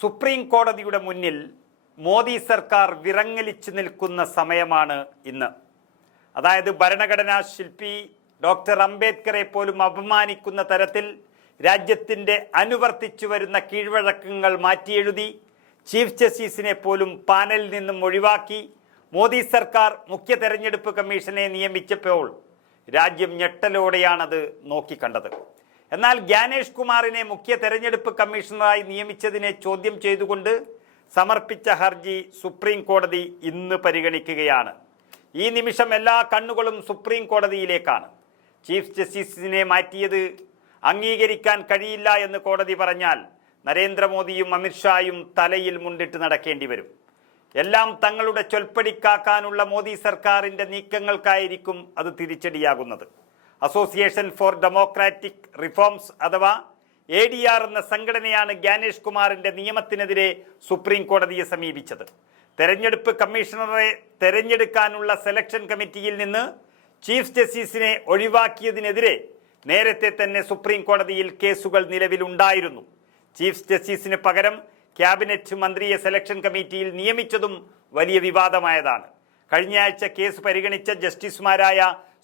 Supreme കോടതിയുടെ മുന്നിൽ മോദി സർക്കാർ വിറങ്ങലിച്ചു നിൽക്കുന്ന സമയമാണ് ഇന്ന്. അതായത് ഭരണഘടനാ ശില്പി ഡോക്ടർ അംബേദ്കറെ പോലും അപമാനിക്കുന്ന തരത്തിൽ രാജ്യത്തിൻ്റെ അനുവർത്തിച്ചു വരുന്ന കീഴ്വഴക്കങ്ങൾ മാറ്റിയെഴുതി ചീഫ് ജസ്റ്റിസിനെ പോലും പാനലിൽ നിന്നും ഒഴിവാക്കി മോദി സർക്കാർ മുഖ്യ തെരഞ്ഞെടുപ്പ് കമ്മീഷനെ നിയമിച്ചപ്പോൾ രാജ്യം ഞെട്ടലോടെയാണത് നോക്കിക്കണ്ടത്. എന്നാൽ ജ്ഞാനേഷ് കുമാറിനെ മുഖ്യ തെരഞ്ഞെടുപ്പ് കമ്മീഷണറായി നിയമിച്ചതിനെ ചോദ്യം ചെയ്തുകൊണ്ട് സമർപ്പിച്ച ഹർജി സുപ്രീം കോടതി ഇന്ന് പരിഗണിക്കുകയാണ്. ഈ നിമിഷം എല്ലാ കണ്ണുകളും സുപ്രീം കോടതിയിലേക്കാണ്. ചീഫ് ജസ്റ്റിസിനെ മാറ്റിയത് അംഗീകരിക്കാൻ കഴിയില്ല എന്ന് കോടതി പറഞ്ഞാൽ നരേന്ദ്രമോദിയും അമിത്ഷായും തലയിൽ മുണ്ടിട്ട് നടക്കേണ്ടി വരും. എല്ലാം തങ്ങളുടെ ചൊൽപ്പടിക്കാക്കാനുള്ള മോദി സർക്കാരിൻ്റെ നീക്കങ്ങൾക്കായിരിക്കും അത് തിരിച്ചടിയാകുന്നത്. അസോസിയേഷൻ ഫോർ ഡെമോക്രാറ്റിക് റിഫോംസ് അഥവാ ADR എന്ന സംഘടനയാണ് ജ്ഞാനേഷ് കുമാറിൻ്റെ നിയമത്തിനെതിരെ സുപ്രീം കോടതിയെ സമീപിച്ചത്. തെരഞ്ഞെടുപ്പ് കമ്മീഷണറെ തെരഞ്ഞെടുക്കാനുള്ള സെലക്ഷൻ കമ്മിറ്റിയിൽ നിന്ന് ചീഫ് ജസ്റ്റിസിനെ ഒഴിവാക്കിയതിനെതിരെ നേരത്തെ തന്നെ സുപ്രീം കോടതിയിൽ കേസുകൾ നിലവിലുണ്ടായിരുന്നു. ചീഫ് ജസ്റ്റിസിന് പകരം ക്യാബിനറ്റ് മന്ത്രിയെ സെലക്ഷൻ കമ്മിറ്റിയിൽ നിയമിച്ചതും വലിയ വിവാദമായതാണ്. കഴിഞ്ഞയാഴ്ച കേസ് പരിഗണിച്ച ജസ്റ്റിസുമാരായ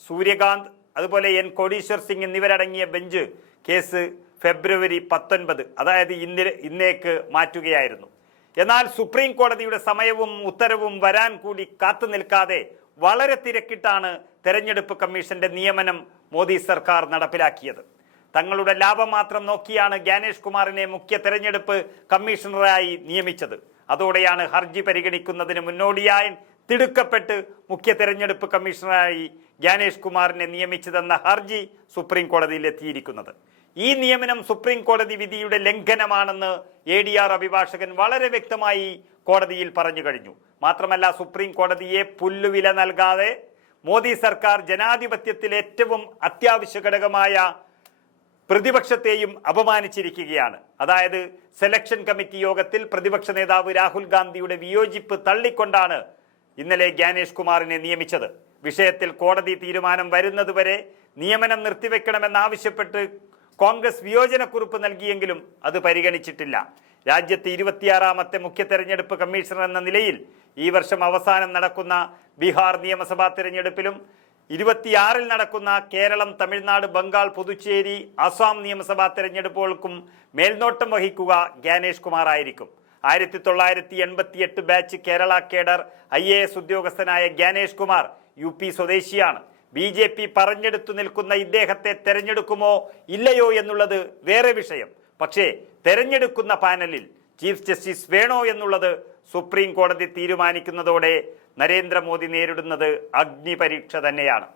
സൂര്യകാന്ത് അതുപോലെ N കോടീശ്വർ സിംഗ് എന്നിവരടങ്ങിയ ബെഞ്ച് കേസ് ഫെബ്രുവരി 19 അതായത് ഇന്നേക്ക് മാറ്റുകയായിരുന്നു. എന്നാൽ സുപ്രീം കോടതിയുടെ സമയവും ഉത്തരവും വരാൻ കൂടി കാത്തു നിൽക്കാതെ വളരെ തിരക്കിട്ടാണ് തെരഞ്ഞെടുപ്പ് കമ്മീഷന്റെ നിയമനം മോദി സർക്കാർ നടപ്പിലാക്കിയത്. തങ്ങളുടെ ലാഭം മാത്രം നോക്കിയാണ് ജ്ഞാനേഷ് കുമാറിനെ മുഖ്യ തെരഞ്ഞെടുപ്പ് കമ്മീഷണറായി നിയമിച്ചത്. അതോടെയാണ് ഹർജി പരിഗണിക്കുന്നതിന് മുന്നോടിയായി തിടുക്കപ്പെട്ട് മുഖ്യ തെരഞ്ഞെടുപ്പ് കമ്മീഷണറായി ജ്ഞാനേഷ് കുമാറിനെ നിയമിച്ചതെന്ന ഹർജി സുപ്രീം കോടതിയിൽ എത്തിയിരിക്കുന്നത്. ഈ നിയമനം സുപ്രീം കോടതി വിധിയുടെ ലംഘനമാണെന്ന് ADR അഭിഭാഷകൻ വളരെ വ്യക്തമായി കോടതിയിൽ പറഞ്ഞു കഴിഞ്ഞു. മാത്രമല്ല സുപ്രീം കോടതിയെ പുല്ലുവില നൽകാതെ മോദി സർക്കാർ ജനാധിപത്യത്തിൽ ഏറ്റവും അത്യാവശ്യ ഘടകമായ പ്രതിപക്ഷത്തെയും അപമാനിച്ചിരിക്കുകയാണ്. അതായത് സെലക്ഷൻ കമ്മിറ്റി യോഗത്തിൽ പ്രതിപക്ഷ നേതാവ് രാഹുൽ ഗാന്ധിയുടെ വിയോജിപ്പ് തള്ളിക്കൊണ്ടാണ് ഇന്നലെ ജ്ഞാനേഷ് കുമാറിനെ നിയമിച്ചത്. വിഷയത്തിൽ കോടതി തീരുമാനം വരുന്നതുവരെ നിയമനം നിർത്തിവെക്കണമെന്നാവശ്യപ്പെട്ട് കോൺഗ്രസ് വിയോജനക്കുറിപ്പ് നൽകിയെങ്കിലും അത് പരിഗണിച്ചിട്ടില്ല. രാജ്യത്തെ 26ാമത്തെ മുഖ്യ തെരഞ്ഞെടുപ്പ് കമ്മീഷണർ എന്ന നിലയിൽ ഈ വർഷം അവസാനം നടക്കുന്ന ബീഹാർ നിയമസഭാ തെരഞ്ഞെടുപ്പിലും 26-ൽ നടക്കുന്ന കേരളം, തമിഴ്നാട്, ബംഗാൾ, പുതുച്ചേരി, അസം നിയമസഭാ തെരഞ്ഞെടുപ്പുകൾക്കും മേൽനോട്ടം വഹിക്കുക ജ്ഞാനേഷ് കുമാർ ആയിരിക്കും. 1988 ബാച്ച് കേരള കേഡർ IAS ഉദ്യോഗസ്ഥനായ ജ്ഞാനേഷ് കുമാർ UP സ്വദേശിയാണ്. BJP പറഞ്ഞെടുത്തു നിൽക്കുന്ന ഇദ്ദേഹത്തെ തെരഞ്ഞെടുക്കുമോ ഇല്ലയോ എന്നുള്ളത് വേറെ വിഷയം. പക്ഷേ തെരഞ്ഞെടുക്കുന്ന പാനലിൽ ചീഫ് ജസ്റ്റിസ് വേണോ എന്നുള്ളത് സുപ്രീം കോടതി തീരുമാനിക്കുന്നതോടെ നരേന്ദ്രമോദി നേരിടുന്നത് അഗ്നിപരീക്ഷ തന്നെയാണ്.